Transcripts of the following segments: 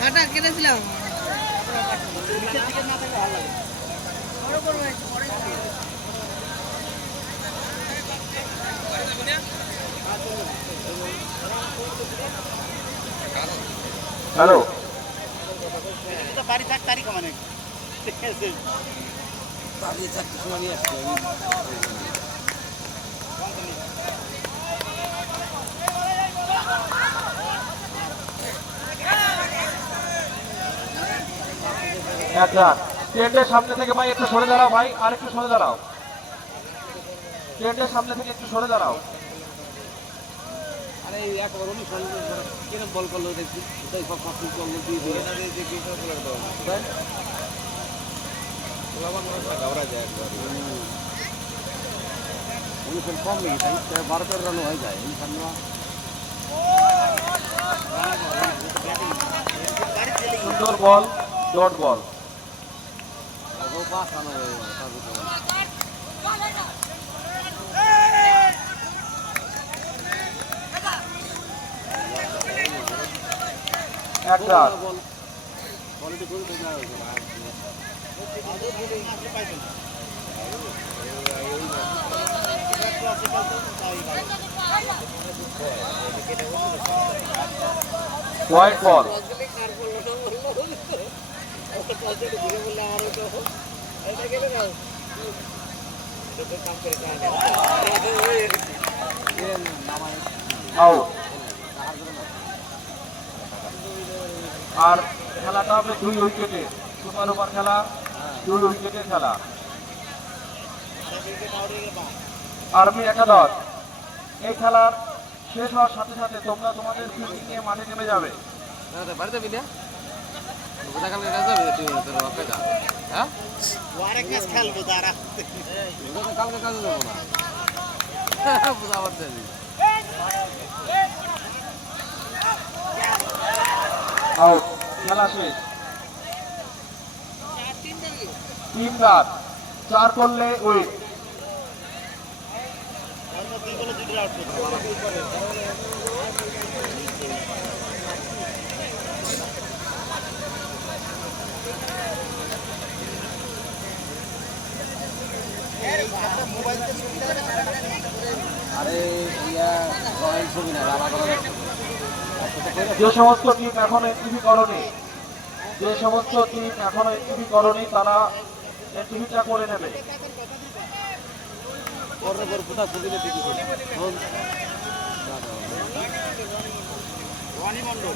কাটা কেটেছিলাম। হ্যালো। বাড়ি থাক তারিখ মানে ঠিক আছে। আচ্ছা ট্রেন্ডের সামনে থেকে ভাই একটু সরে দাঁড়াও ভাই আর একটু সরে দাঁড়াও। ট্রেন্ডের সামনে থেকে একটু সরে দাঁড়াও। আরে একবার অনুসরণ কেন বল করল অনুসরণ কম নেই তাই বারো হয়ে যায়। সুন্দর বল ডট বল পাঁচ রান যায় তার ভিতরে এক রান বল কোয়ালিটি করে তো না হোয়াইট বল আউট আর খেলাটা হবে দুই উইকেটে সুপার ওভার খেলা, দুই উইকেটের খেলা। আর্মি একাদশ। এই খেলার শেষ হওয়ার সাথে সাথে তোমরা তোমাদের ফিল্ডিং নিয়ে মাঠে নেমে যাবে। বাড়ি হ্যাঁ? আরেক ম্যাচ খেলব তারা কালকে কাজে যাব না বুঝা পারছি খেলা শেষ। তিন রান চার করলে উইক দুই বলে দুটো আউট আরে যে সমস্ত টিম এখনও এনটিভি করনি, যে সমস্ত টিম এখনও এনটিভি করনি, তারা এনটিভিটা করে নেবে। মন্ডল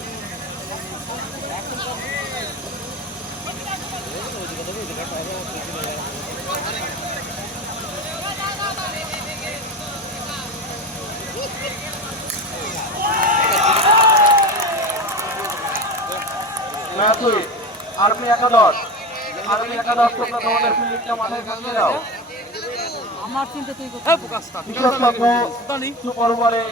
উইক আর্মি একাদশ আর্মি একাদশ তোমরা তোমাদের ফিল্ডিংটা মাঠে কাছে দাও। আমার চিন্তা তুই বিশেষজ্ঞ সুপার ওভারে